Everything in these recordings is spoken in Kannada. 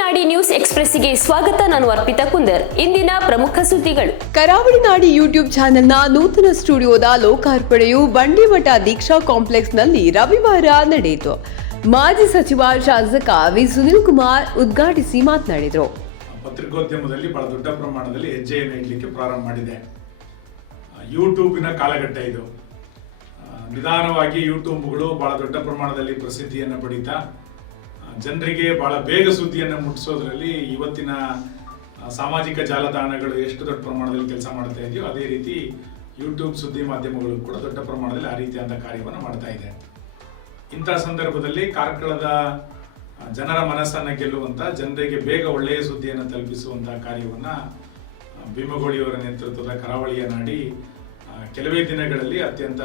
ನಾಡಿ ನ್ಯೂಸ್ ಎಕ್ಸ್ಪ್ರೆಸ್ಗೆ ಸ್ವಾಗತ. ನಾನು ಅರ್ಪಿತಾ ಕುಂದರ್. ಇಂದಿನ ಪ್ರಮುಖ ಸುದ್ದಿಗಳು. ಕರಾವಳಿ ನಾಡಿ ಯೂಟ್ಯೂಬ್ ಚಾನೆಲ್ನ ನೂತನ ಸ್ಟುಡಿಯೋದ ಲೋಕಾರ್ಪಣೆಯು ಬಂಡಿಮಠ ದೀಕ್ಷಾ ಕಾಂಪ್ಲೆಕ್ಸ್ನಲ್ಲಿ ರವಿವಾರ ನಡೆಯಿತು. ಮಾಜಿ ಸಚಿವ ಶಾಸಕ ವಿ. ಸುನಿಲ್ ಕುಮಾರ್ ಉದ್ಘಾಟಿಸಿ ಮಾತನಾಡಿದರು. ಪತ್ರಿಕೋದ್ಯಮದಲ್ಲಿ ಬಹಳ ದೊಡ್ಡ ಪ್ರಮಾಣದಲ್ಲಿ ಹೆಜ್ಜೆಯನ್ನು ಇಡಲಿಕ್ಕೆ ಪ್ರಾರಂಭ ಮಾಡಿದೆ. ಯೂಟ್ಯೂಬಿನ ಕಾಲಘಟ್ಟ ಇದು. ನಿಧಾನವಾಗಿ ಯೂಟ್ಯೂಬ್ಗಳು ಬಹಳ ದೊಡ್ಡ ಪ್ರಮಾಣದಲ್ಲಿ ಪ್ರಸಿದ್ಧಿಯನ್ನು ಪಡೀತಾ ಜನರಿಗೆ ಬಹಳ ಬೇಗ ಸುದ್ದಿಯನ್ನು ಮುಟ್ಟಿಸೋದ್ರಲ್ಲಿ ಇವತ್ತಿನ ಸಾಮಾಜಿಕ ಜಾಲತಾಣಗಳು ಎಷ್ಟು ದೊಡ್ಡ ಪ್ರಮಾಣದಲ್ಲಿ ಕೆಲಸ ಮಾಡ್ತಾ ಇದೆಯೋ ಅದೇ ರೀತಿ ಯೂಟ್ಯೂಬ್ ಸುದ್ದಿ ಮಾಧ್ಯಮಗಳು ಕೂಡ ದೊಡ್ಡ ಪ್ರಮಾಣದಲ್ಲಿ ಆ ರೀತಿಯಾದ ಕಾರ್ಯವನ್ನು ಮಾಡ್ತಾ ಇದೆ. ಇಂಥ ಸಂದರ್ಭದಲ್ಲಿ ಕಾರ್ಕಳದ ಜನರ ಮನಸ್ಸನ್ನು ಗೆಲ್ಲುವಂತ, ಜನರಿಗೆ ಬೇಗ ಒಳ್ಳೆಯ ಸುದ್ದಿಯನ್ನು ತಲುಪಿಸುವಂಥ ಕಾರ್ಯವನ್ನು ಭೀಮಗೋಳಿಯವರ ನೇತೃತ್ವದ ಕರಾವಳಿಯ ನಾಡಿ ಕೆಲವೇ ದಿನಗಳಲ್ಲಿ ಅತ್ಯಂತ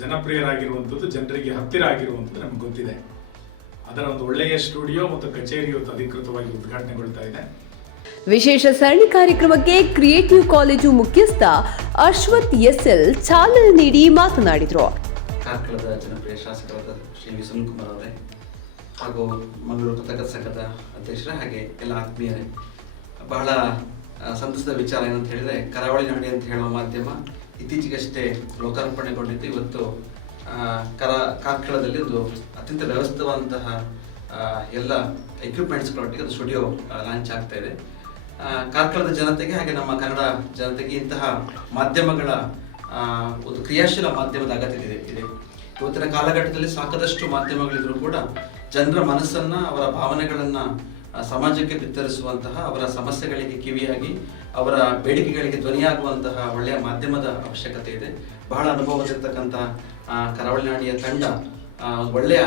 ಜನಪ್ರಿಯರಾಗಿರುವಂಥದ್ದು ಜನರಿಗೆ ಹತ್ತಿರ ಆಗಿರುವಂಥದ್ದು ನಮ್ಗೆ ಗೊತ್ತಿದೆ. ಅದರ ಒಂದು ಒಳ್ಳೆಯ ಸ್ಟುಡಿಯೋ ಮತ್ತು ಕಚೇರಿ ಇವತ್ತು ಅಧಿಕೃತವಾಗಿ ಉದ್ಘಾಟನೆಗೊಳ್ತಾ ಇದೆ. ವಿಶೇಷ ಸರಣಿ ಕಾರ್ಯಕ್ರಮಕ್ಕೆ ಕ್ರಿಯೇಟಿವ್ ಕಾಲೇಜು ಮುಖ್ಯಸ್ಥ ಅಶ್ವಥ್ ಎಸ್ಎಲ್ ಚಾಲನೆ ನೀಡಿ ಮಾತನಾಡಿದರು. ಕಾರ್ಕಳದ ಜನಪ್ರಿಯ ಶಾಸಕರಾದ ಶ್ರೀ ವಿ ಕುಮಾರ್ ಅವರೇ ಹಾಗೂ ಮಂಗಳೂರು ಪತ್ರಕರ್ತ ಸಂಘದ ಅಧ್ಯಕ್ಷರ ಹಾಗೆ ಎಲ್ಲ ಆತ್ಮೀಯರೇ ಬಹಳ ಸಂತಸದ ವಿಚಾರ ಏನಂತ ಹೇಳಿದ್ರೆ ಕರಾವಳಿ ನಾಡಿ ಅಂತ ಹೇಳುವ ಮಾಧ್ಯಮ ಇತ್ತೀಚೆಗಷ್ಟೇ ಲೋಕಾರ್ಪಣೆಗೊಂಡಿದ್ದು ಇವತ್ತು ಕರ, ಕಾರ್ಕಳದಲ್ಲಿ ಒಂದು ಅತ್ಯಂತ ವ್ಯವಸ್ಥಿತವಾದಂತಹ ಎಲ್ಲ ಎಕ್ವಿಪ್ಮೆಂಟ್ಸ್ಗಳೊಟ್ಟಿಗೆ ಒಂದು ಸ್ಟುಡಿಯೋ ಲಾಂಚ್ ಆಗ್ತಾ ಇದೆ. ಕಾರ್ಕಳದ ಜನತೆಗೆ ಹಾಗೆ ನಮ್ಮ ಕನ್ನಡ ಜನತೆಗೆ ಇಂತಹ ಮಾಧ್ಯಮಗಳ ಒಂದು ಕ್ರಿಯಾಶೀಲ ಮಾಧ್ಯಮದ ಅಗತ್ಯ ಇದೆ ಇವತ್ತಿನ ಕಾಲಘಟ್ಟದಲ್ಲಿ ಸಾಕಷ್ಟು ಮಾಧ್ಯಮಗಳಿದ್ರು ಕೂಡ ಜನರ ಮನಸ್ಸನ್ನ, ಅವರ ಭಾವನೆಗಳನ್ನ ಸಮಾಜಕ್ಕೆ ಬಿತ್ತರಿಸುವಂತಹ, ಅವರ ಸಮಸ್ಯೆಗಳಿಗೆ ಕಿವಿಯಾಗಿ ಅವರ ಬೇಡಿಕೆಗಳಿಗೆ ಧ್ವನಿಯಾಗುವಂತಹ ಒಳ್ಳೆಯ ಮಾಧ್ಯಮದ ಅವಶ್ಯಕತೆ ಇದೆ. ಬಹಳ ಅನುಭವ ಹೊಂದಿರತಕ್ಕಂಥ ಕರಾವಳಿ ನಾಡಿಯ ತಂಡ ಒಳ್ಳೆಯ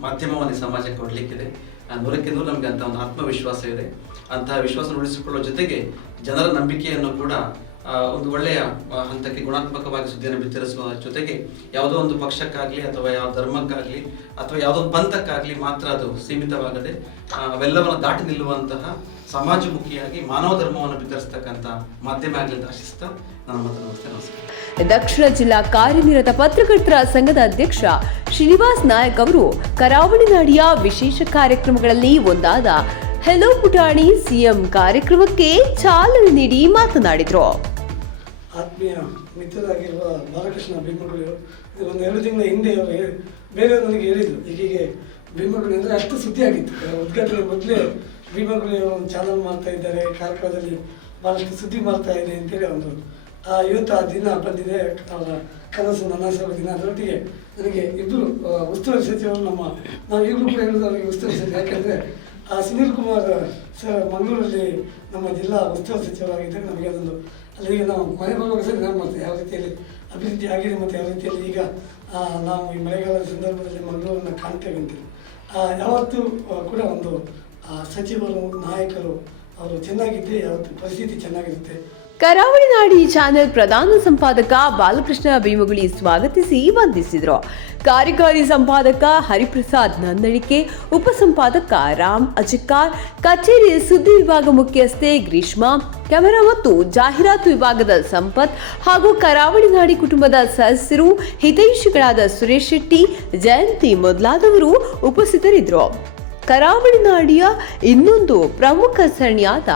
ಮಾಧ್ಯಮವನ್ನು ಸಮಾಜಕ್ಕೆ ಕೊಡಲಿಕ್ಕಿದೆ. ನೂರಕ್ಕೆ ನೂರು ನಮಗೆ ಅಂತ ಒಂದು ಆತ್ಮವಿಶ್ವಾಸ ಇದೆ. ಅಂತಹ ವಿಶ್ವಾಸ ಉಳಿಸಿಕೊಳ್ಳುವ ಜೊತೆಗೆ ಜನರ ನಂಬಿಕೆಯನ್ನು ಕೂಡ ಒಂದು ಒಳ್ಳೆಯ ಹಂತಕ್ಕೆ ಗುಣಾತ್ಮಕವಾಗಿ ಸುದ್ದಿಯನ್ನು ಬಿತ್ತರಿಸುವ ಜೊತೆಗೆ ಯಾವುದೋ ಒಂದು ಪಕ್ಷಕ್ಕಾಗ್ಲಿ ಅಥವಾ ಯಾವ ಧರ್ಮಕ್ಕಾಗ್ಲಿ ಅಥವಾ ಯಾವುದೋ ಒಂದು ಪಂಥಕ್ಕಾಗ್ಲಿ ಮಾತ್ರ ಅದು ಸೀಮಿತವಾಗದೆ ಅವೆಲ್ಲವನ್ನು ದಾಟಿ ನಿಲ್ಲುವಂತಹ ಸಮಾಜಮುಖಿಯಾಗಿ ಮಾನವ ಧರ್ಮವನ್ನು ಬಿತ್ತರಿಸ್ತಕ್ಕಂಥ ಮಾಧ್ಯಮ ಆಗಲಿ ಆಶಿಸ್ತಾ ನನ್ನ ದಕ್ಷಿಣ ಜಿಲ್ಲಾ ಕಾರ್ಯನಿರತ ಪತ್ರಕರ್ತರ ಸಂಘದ ಅಧ್ಯಕ್ಷ ಶ್ರೀನಿವಾಸ್ ನಾಯಕ್ ಅವರು ಕರಾವಳಿ ನಾಡಿಯ ವಿಶೇಷ ಕಾರ್ಯಕ್ರಮಗಳಲ್ಲಿ ಒಂದಾದ ಹೆಲೋ ಪುಟಾಣಿ ಸಿಎಂ ಕಾರ್ಯಕ್ರಮಕ್ಕೆ ಚಾಲನೆ ನೀಡಿ ಮಾತನಾಡಿದರು. ಆತ್ಮೀಯ ಮಿತ್ರರಾಗಿರುವ ಬಾಲಕೃಷ್ಣ ಭೀಮಗಳು ಒಂದು ಎರಡು ತಿಂಗಳ ಹಿಂದೆ ಅವರು ಬೇರೆಯವರು ನನಗೆ ಹೇಳಿದರು ಹೀಗೆ ಭೀಮಗಳು ಅಂದರೆ ಅಷ್ಟು ಸುದ್ದಿ ಆಗಿತ್ತು. ಉದ್ಘಾಟನೆ ಮೊದಲೇ ಭೀಮಗಳು ಒಂದು ಚಾನಲ್ ಮಾಡ್ತಾ ಇದ್ದಾರೆ ಕಾರ್ಕಳದಲ್ಲಿ ಭಾಳಷ್ಟು ಸುದ್ದಿ ಮಾಡ್ತಾ ಇದೆ ಅಂತೇಳಿ ಒಂದು ಆ ಇವತ್ತು ಆ ದಿನ ಬಂದಿದೆ. ಅವರ ಕನಸು ನನ್ನ ದಿನ. ಅದರೊಟ್ಟಿಗೆ ನನಗೆ ಇಬ್ಬರು ಉಸ್ತುವಾರಿ ಸಚಿವರು ನಮ್ಮ ನಾವು ಈಗಲೂ ಕೂಡ ಹೇಳೋದು ಅವರಿಗೆ ಉಸ್ತುವಾರಿ ಸಚಿವ ಯಾಕೆಂದರೆ ಆ ಸುನೀಲ್ ಕುಮಾರ್ ಸರ್ ಮಂಗಳೂರಲ್ಲಿ ನಮ್ಮ ಜಿಲ್ಲಾ ಉಸ್ತುವಾರಿ ಸಚಿವರಾಗಿದ್ದರೆ ನಮಗೆ ಅದೊಂದು ಅಲ್ಲಿಗೆ ನಾವು ಮನೆ ಬರುವಾಗ ಸಹ ನಾನು ಯಾವ ರೀತಿಯಲ್ಲಿ ಅಭಿವೃದ್ಧಿ ಆಗಿದೆ ಮತ್ತು ಯಾವ ರೀತಿಯಲ್ಲಿ ಈಗ ನಾವು ಈ ಮಳೆಗಾಲದ ಸಂದರ್ಭದಲ್ಲಿ ಮಂಗಳೂರನ್ನು ಕಾಣ್ತೇವೆ ಅಂತೇಳಿ ಯಾವತ್ತೂ ಕೂಡ ಒಂದು ಸಚಿವರು, ನಾಯಕರು, ಅವರು ಚೆನ್ನಾಗಿದ್ದರೆ ಯಾವತ್ತು ಪರಿಸ್ಥಿತಿ ಚೆನ್ನಾಗಿರುತ್ತೆ. ಕರಾವಳಿ ನಾಡಿ ಚಾನೆಲ್ ಪ್ರಧಾನ ಸಂಪಾದಕ ಬಾಲಕೃಷ್ಣ ಭೀಮಗುಳಿ ಸ್ವಾಗತಿಸಿ ವಂದಿಸಿದರು. ಕಾರ್ಯಕಾರಿ ಸಂಪಾದಕ ಹರಿಪ್ರಸಾದ್ ನಂದಳಿಕೆ ಉಪಸಂಪಾದಕ ರಾಮ್ ಅಜಿಕಾರ್ ಕಚೇರಿ ಸುದ್ದಿ ವಿಭಾಗ ಮುಖ್ಯಸ್ಥೆ ಗ್ರೀಷ್ಮ, ಕ್ಯಾಮೆರಾ ಮತ್ತು ಜಾಹೀರಾತು ವಿಭಾಗದ ಸಂಪತ್ ಹಾಗೂ ಕರಾವಳಿ ನಾಡಿ ಕುಟುಂಬದ ಸದಸ್ಯರು ಹಿತೈಷಿಗಳಾದ ಸುರೇಶ್ ಶೆಟ್ಟಿ, ಜಯಂತಿ ಮೊದಲಾದವರು ಉಪಸ್ಥಿತರಿದ್ದರು. ಕರಾವಳಿ ನಾಡಿಯ ಇನ್ನೊಂದು ಪ್ರಮುಖ ಸರಣಿಯಾದ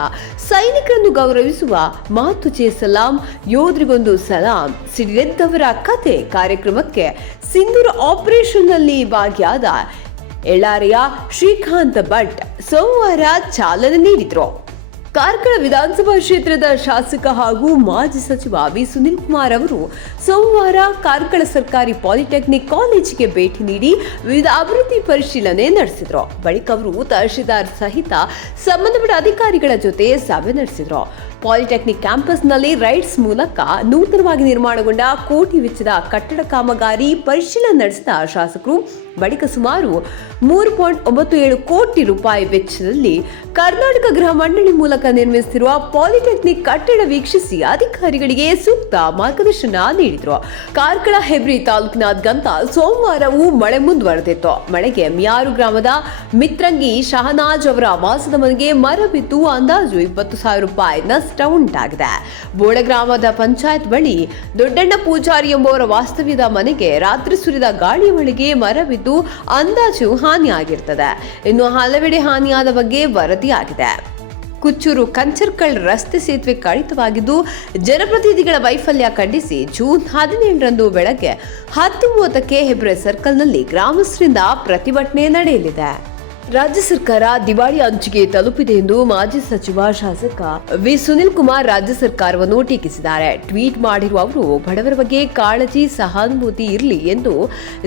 ಸೈನಿಕರನ್ನು ಗೌರವಿಸುವ ಮಾತುಚೆ ಸಲಾಂ ಯೋಧರಿಗೊಂದು ಸಲಾಂ. ಸಿಡಿದೆದ್ದವರ ಕತೆ ಕಾರ್ಯಕ್ರಮಕ್ಕೆ ಸಿಂಧೂರ ಆಪರೇಷನ್ನಲ್ಲಿ ಭಾಗಿಯಾದ ಎಳ್ಳಾರೆಯ ಶ್ರೀಕಾಂತ್ ಭಟ್ ಸೋಮವಾರ ಚಾಲನೆ ನೀಡಿದರು. ಕಾರ್ಕಳ ವಿಧಾನಸಭಾ ಕ್ಷೇತ್ರದ ಶಾಸಕ ಹಾಗೂ ಮಾಜಿ ಸಚಿವ ವಿ. ಸುನಿಲ್ ಕುಮಾರ್ ಅವರು ಸೋಮವಾರ ಕಾರ್ಕಳ ಸರ್ಕಾರಿ ಪಾಲಿಟೆಕ್ನಿಕ್ ಕಾಲೇಜಿಗೆ ಭೇಟಿ ನೀಡಿ ವಿವಿಧ ಅಭಿವೃದ್ಧಿ ಪರಿಶೀಲನೆ ನಡೆಸಿದರು. ಬಳಿಕ ಅವರು ತಹಶೀಲ್ದಾರ್ ಸಹಿತ ಸಂಬಂಧಪಟ್ಟ ಅಧಿಕಾರಿಗಳ ಜೊತೆ ಸಭೆ ನಡೆಸಿದ್ರು. ಪಾಲಿಟೆಕ್ನಿಕ್ ಕ್ಯಾಂಪಸ್ನಲ್ಲಿ ರೈಡ್ಸ್ ಮೂಲಕ ನೂತನವಾಗಿ ನಿರ್ಮಾಣಗೊಂಡ ಕೋಟಿ ವೆಚ್ಚದ ಕಟ್ಟಡ ಕಾಮಗಾರಿ ಪರಿಶೀಲನೆ ನಡೆಸಿದ ಶಾಸಕರು, ಬಳಿಕ ಸುಮಾರು ಮೂರು ಪಾಯಿಂಟ್ ಒಂಬತ್ತು ಏಳು ಕೋಟಿ ರೂಪಾಯಿ ವೆಚ್ಚದಲ್ಲಿ ಕರ್ನಾಟಕ ಗೃಹ ಮಂಡಳಿ ಮೂಲಕ ನಿರ್ಮಿಸುತ್ತಿರುವ ಪಾಲಿಟೆಕ್ನಿಕ್ ಕಟ್ಟಡ ವೀಕ್ಷಿಸಿ ಅಧಿಕಾರಿಗಳಿಗೆ ಸೂಕ್ತ ಮಾರ್ಗದರ್ಶನ ನೀಡಿದರು. ಕಾರ್ಕಳ ಹೆಬ್ರಿ ತಾಲೂಕಿನಾದ್ಯಂತ ಸೋಮವಾರವೂ ಮಳೆ ಮುಂದುವರೆದಿತ್ತು. ಮಳೆಗೆ ಮಿಯಾರು ಗ್ರಾಮದ ಮಿತ್ರಂಗಿ ಶಹನಾಜ್ ಅವರ ವಾಸದ ಮನೆಗೆ ಮರ ಬಿದ್ದು ಅಂದಾಜು ಇಪ್ಪತ್ತು ಸಾವಿರ ರೂಪಾಯಿ ನಷ್ಟ ಸಂಕಷ್ಟ ಉಂಟಾಗಿದೆ ಬೋಳ ಗ್ರಾಮದ ಪಂಚಾಯತ್ ಬಳಿ ದೊಡ್ಡಣ್ಣ ಪೂಜಾರಿ ಎಂಬುವರ ವಾಸ್ತವ್ಯದ ಮನೆಗೆ ರಾತ್ರಿ ಸುರಿದ ಗಾಳಿ ಒಳಗೆ ಮರವಿದ್ದು ಅಂದಾಜು ಹಾನಿಯಾಗಿರ್ತದೆ. ಇನ್ನು ಹಲವೆಡೆ ಹಾನಿಯಾದ ಬಗ್ಗೆ ವರದಿಯಾಗಿದೆ. ಕುಚ್ಚೂರು ಕಂಚರ್ಕಳ್ ರಸ್ತೆ ಸೇತುವೆ ಕಡಿತವಾಗಿದ್ದು ಜನಪ್ರತಿನಿಧಿಗಳ ವೈಫಲ್ಯ ಖಂಡಿಸಿ ಜೂನ್ ಹದಿನೆಂಟರಂದು ಬೆಳಗ್ಗೆ ಹತ್ತು ಮೂವತ್ತಕ್ಕೆ ಹೆಬ್ರೆ ಸರ್ಕಲ್ನಲ್ಲಿ ಗ್ರಾಮಸ್ಥರಿಂದ ಪ್ರತಿಭಟನೆ ನಡೆಯಲಿದೆ. ರಾಜ್ಯ ಸರ್ಕಾರ ದಿವಾಳಿ ಅಂಚಿಗೆ ತಲುಪಿದೆ ಎಂದು ಮಾಜಿ ಸಚಿವ ಶಾಸಕ ವಿ ಸುನಿಲ್ ಕುಮಾರ್ ರಾಜ್ಯ ಸರ್ಕಾರವನ್ನು ಟೀಕಿಸಿದ್ದಾರೆ. ಟ್ವೀಟ್ ಮಾಡಿರುವ ಅವರು, ಬಡವರ ಬಗ್ಗೆ ಕಾಳಜಿ, ಸಹಾನುಭೂತಿ ಇರಲಿ ಎಂದು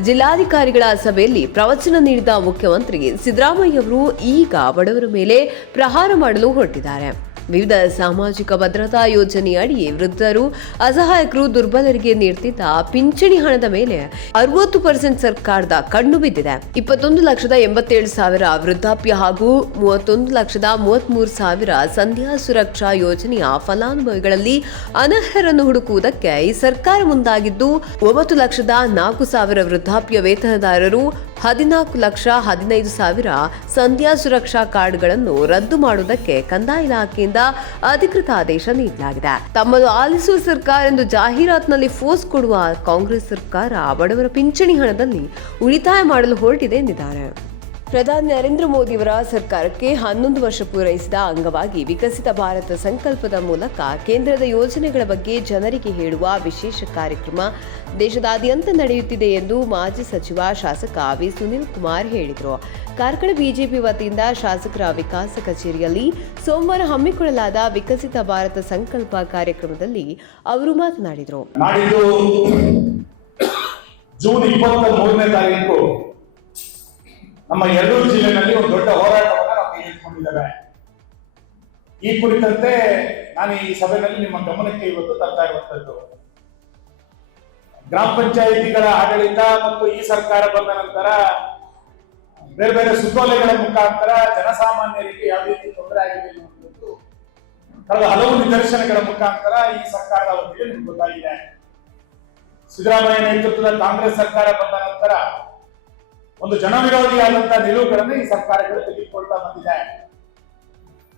ಜಿಲ್ಲಾಧಿಕಾರಿಗಳ ಸಭೆಯಲ್ಲಿ ಪ್ರವಚನ ನೀಡಿದ ಮುಖ್ಯಮಂತ್ರಿ ಸಿದ್ದರಾಮಯ್ಯ ಅವರು ಈಗ ಬಡವರ ಮೇಲೆ ಪ್ರಹಾರ ಮಾಡಲು ಹೊರಟಿದ್ದಾರೆ. ವಿವಿಧ ಸಾಮಾಜಿಕ ಭದ್ರತಾ ಯೋಜನೆಯಡಿ ವೃದ್ಧರು, ಅಸಹಾಯಕರು, ದುರ್ಬಲರಿಗೆ ನೀಡ್ತಿದ್ದ ಪಿಂಚಣಿ ಹಣದ ಮೇಲೆ ಅರವತ್ತು ಪರ್ಸೆಂಟ್ ಸರ್ಕಾರದ ಕಣ್ಣು ಬಿದ್ದಿದೆ. ಇಪ್ಪತ್ತೊಂದು ಲಕ್ಷದ ಎಂಬತ್ತೇಳು ಸಾವಿರ ವೃದ್ಧಾಪ್ಯ ಹಾಗೂ ಮೂವತ್ತೊಂದು ಲಕ್ಷದ ಮೂವತ್ಮೂರು ಸಾವಿರ ಸಂಧ್ಯಾ ಸುರಕ್ಷಾ ಯೋಜನೆಯ ಫಲಾನುಭವಿಗಳಲ್ಲಿ ಅನರ್ಹರನ್ನು ಹುಡುಕುವುದಕ್ಕೆ ಈ ಸರ್ಕಾರ ಮುಂದಾಗಿದ್ದು, ಒಂಬತ್ತು ಲಕ್ಷದ ನಾಲ್ಕು ಸಾವಿರ ವೃದ್ಧಾಪ್ಯ ವೇತನದಾರರು ಹದಿನಾಲ್ಕು ಲಕ್ಷ ಹದಿನೈದು ಸಾವಿರ ಸಂಧ್ಯಾ ಸುರಕ್ಷಾ ಕಾರ್ಡ್ಗಳನ್ನು ರದ್ದು ಮಾಡುವುದಕ್ಕೆ ಕಂದಾಯ ಇಲಾಖೆಯಿಂದ ಅಧಿಕೃತ ಆದೇಶ ನೀಡಲಾಗಿದೆ. ತಮ್ಮದು ಆಲಿಸುವ ಸರ್ಕಾರ ಎಂದು ಜಾಹೀರಾತಿನಲ್ಲಿ ಫೋರ್ಸ್ ಕೊಡುವ ಕಾಂಗ್ರೆಸ್ ಸರ್ಕಾರ ಬಡವರ ಪಿಂಚಣಿ ಹಣದಲ್ಲಿ ಉಳಿತಾಯ ಮಾಡಲು ಹೊರಟಿದೆ ಎಂದಿದ್ದಾರೆ. ಪ್ರಧಾನಿ ನರೇಂದ್ರ ಮೋದಿಯವರ ಸರ್ಕಾರಕ್ಕೆ ಹನ್ನೊಂದು ವರ್ಷ ಪೂರೈಸಿದ ಅಂಗವಾಗಿ ವಿಕಸಿತ ಭಾರತ ಸಂಕಲ್ಪದ ಮೂಲಕ ಕೇಂದ್ರದ ಯೋಜನೆಗಳ ಬಗ್ಗೆ ಜನರಿಗೆ ಹೇಳುವ ವಿಶೇಷ ಕಾರ್ಯಕ್ರಮ ದೇಶದಾದ್ಯಂತ ನಡೆಯುತ್ತಿದೆ ಎಂದು ಮಾಜಿ ಸಚಿವ ಶಾಸಕ ವಿ. ಸುನಿಲ್ ಕುಮಾರ್ ಹೇಳಿದರು. ಕಾರ್ಕಳ ಬಿಜೆಪಿ ವತಿಯಿಂದ ಶಾಸಕರ ವಿಕಾಸ ಕಚೇರಿಯಲ್ಲಿ ಸೋಮವಾರ ಹಮ್ಮಿಕೊಳ್ಳಲಾದ ವಿಕಸಿತ ಭಾರತ ಸಂಕಲ್ಪ ಕಾರ್ಯಕ್ರಮದಲ್ಲಿ ಅವರು ಮಾತನಾಡಿದರು. ಜೂನ್ ಇಪ್ಪತ್ತ ಮೂರನೇ ತಾರೀಕು ನಮ್ಮ ಎರಡೂ ಜಿಲ್ಲೆನಲ್ಲಿ ಒಂದು ದೊಡ್ಡ ಹೋರಾಟವನ್ನು ನಾವು ಕೈಗೆತ್ತಿಕೊಂಡಿದ್ದೇವೆ. ಈ ಕುರಿತಂತೆ ನಾನು ಈ ಸಭೆಯಲ್ಲಿ ನಿಮ್ಮ ಗಮನಕ್ಕೆ ಇವತ್ತು ತರ್ತಾ ಇರುವಂತದ್ದು. ಗ್ರಾಮ ಪಂಚಾಯಿತಿಗಳ ಆಡಳಿತ ಮತ್ತು ಈ ಸರ್ಕಾರ ಬಂದ ನಂತರ ಬೇರೆ ಬೇರೆ ಸುತ್ತೋಲೆಗಳ ಮುಖಾಂತರ ಜನಸಾಮಾನ್ಯರಿಗೆ ಯಾವ ರೀತಿ ತೊಂದರೆ ಆಗಿದೆ ಅನ್ನುವಂಥದ್ದು, ಕಳೆದ ಹಲವು ನಿದರ್ಶನಗಳ ಮುಖಾಂತರ ಈ ಸರ್ಕಾರದ ಅವಧಿಗೆ ನಿಮ್ಗೆ ಗೊತ್ತಾಗಿದೆ. ಸಿದ್ದರಾಮಯ್ಯ ನೇತೃತ್ವದ ಕಾಂಗ್ರೆಸ್ ಸರ್ಕಾರ ಬಂದ ನಂತರ ಒಂದು ಜನವಿರೋಧಿಯಾದಂತಹ ನಿಲುವುಗಳನ್ನು ಈ ಸರ್ಕಾರಗಳು ತೆಗೆದುಕೊಳ್ತಾ ಬಂದಿದೆ.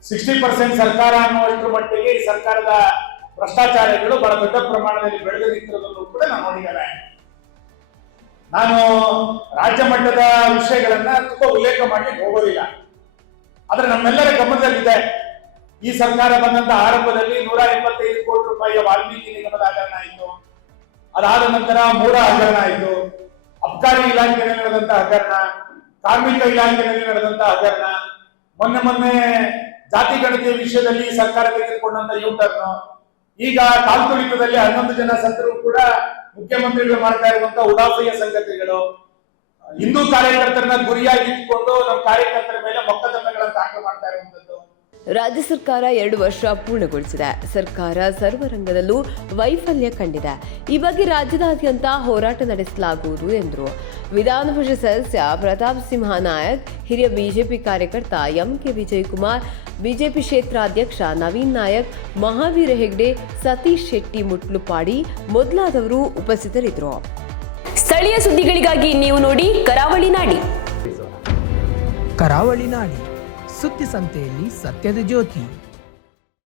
ಸಿಕ್ಸ್ಟಿ ಪರ್ಸೆಂಟ್ ಸರ್ಕಾರ ಅನ್ನುವಷ್ಟರ ಮಟ್ಟಿಗೆ ಈ ಸರ್ಕಾರದ ಭ್ರಷ್ಟಾಚಾರಗಳು ಬಹಳ ದೊಡ್ಡ ಪ್ರಮಾಣದಲ್ಲಿ ಬೆಳೆದು ನಿಂತಿರೋದನ್ನು ಕೂಡ ನಾವು ನೋಡಿದ್ದೇವೆ. ನಾನು ರಾಜ್ಯ ಮಟ್ಟದ ವಿಷಯಗಳನ್ನ ತುಂಬಾ ಉಲ್ಲೇಖ ಮಾಡಿ ಹೋಗೋದಿಲ್ಲ. ಆದ್ರೆ ನಮ್ಮೆಲ್ಲರ ಗಮನದಲ್ಲಿದೆ. ಈ ಸರ್ಕಾರ ಬಂದಂತ ಆರಂಭದಲ್ಲಿ ನೂರ ಎಪ್ಪತ್ತೈದು ಕೋಟಿ ರೂಪಾಯಿಯ ವಾಲ್ಮೀಕಿ ನಿಗಮದ ಹಗರಣ ಆಯಿತು. ಅದಾದ ನಂತರ ಮೂರ ಹಗರಣ ಆಯಿತು. ಅಬ್ಕಾರಿ ಇಲಾಖೆಯಲ್ಲಿ ನಡೆದಂತ ಹಗರಣ, ಕಾರ್ಮಿಕ ಇಲಾಖೆಯಲ್ಲಿ ನಡೆದಂತ ಹಗರಣ, ಮೊನ್ನೆ ಮೊನ್ನೆ ಜಾತಿ ಗಣತಿಯ ವಿಷಯದಲ್ಲಿ ಸರ್ಕಾರ ತೆಗೆದುಕೊಂಡಂತ ಯೂಟರ್ನ್ ಈಗ ಕಾಲ್ತುಳಿತದಲ್ಲಿ ಹನ್ನೊಂದು ಜನ ಸತ್ತರೂ ಕೂಡ ಮುಖ್ಯಮಂತ್ರಿಗಳು ಮಾಡ್ತಾ ಇರುವಂತ ಉಡಾಫೆಯ ಸಂಗತಿಗಳು. ಹಿಂದೂ ಕಾರ್ಯಕರ್ತರನ್ನ ಗುರಿಯಾಗಿ ಇಟ್ಟುಕೊಂಡು ನಮ್ಮ ಕಾರ್ಯಕರ್ತರ ಮೇಲೆ ಮೊಕದ್ದಮೆಗಳನ್ನು ದಾಖಲು ಮಾಡ್ತಾ ಇರುವಂತದ್ದು. ರಾಜ್ಯ ಸರ್ಕಾರ ಎರಡು ವರ್ಷ ಪೂರ್ಣಗೊಳಿಸಿದೆ. ಸರ್ಕಾರ ಸರ್ವರಂಗದಲ್ಲೂ ವೈಫಲ್ಯ ಕಂಡಿದೆ. ಈ ಬಗ್ಗೆ ರಾಜ್ಯದಾದ್ಯಂತ ಹೋರಾಟ ನಡೆಸಲಾಗುವುದು ಎಂದರು. ವಿಧಾನ ಪರಿಷತ್ ಸದಸ್ಯ ಪ್ರತಾಪ್ ಸಿಂಹ ನಾಯಕ್, ಹಿರಿಯ ಬಿಜೆಪಿ ಕಾರ್ಯಕರ್ತ ಎಂ ಕೆ ವಿಜಯಕುಮಾರ್, ಬಿಜೆಪಿ ಕ್ಷೇತ್ರಾಧ್ಯಕ್ಷ ನವೀನ್ ನಾಯಕ್, ಮಹಾವೀರ ಹೆಗ್ಡೆ, ಸತೀಶ್ ಶೆಟ್ಟಿ ಮುಟ್ಲುಪಾಡಿ ಮೊದಲಾದವರು ಉಪಸ್ಥಿತರಿದ್ದರು. ಸ್ಥಳೀಯ ಸುದ್ದಿಗಳಿಗಾಗಿ ನೀವು ನೋಡಿ ಕರಾವಳಿ ನಾಡಿ. ಕರಾವಳಿ ನಾಡಿ. ಸುದ್ದಿ ಸಂತೆಯಲ್ಲಿ ಸತ್ಯದ ಜ್ಯೋತಿ.